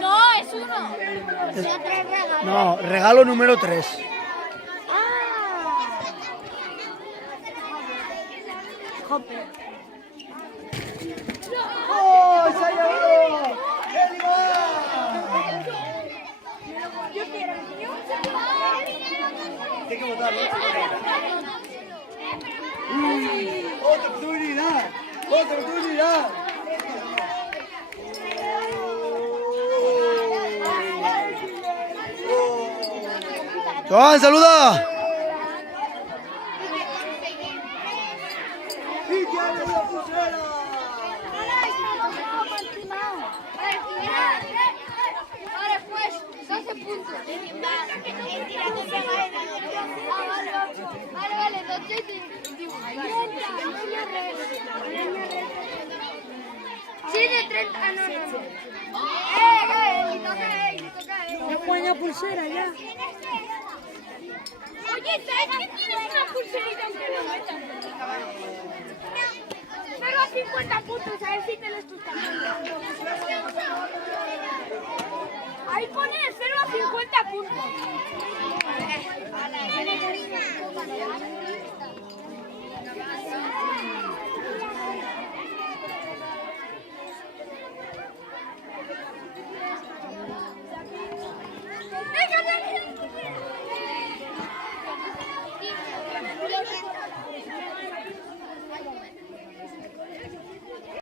No, es uno. No, regalo número 3. ¡Oh, se ha llevado! ¡El Hay que votarlo. ¡Otra oportunidad! ¡Otra oportunidad! ¡Joan, saluda! Sí, de 30, no. Ya juega pulsera ya. Oye, ¿sabes que tienes una pulserita aunque no metas? Pero a 50 puntos, a ver si te lo estás cambiando. Ahí pone 0 a 50 puntos.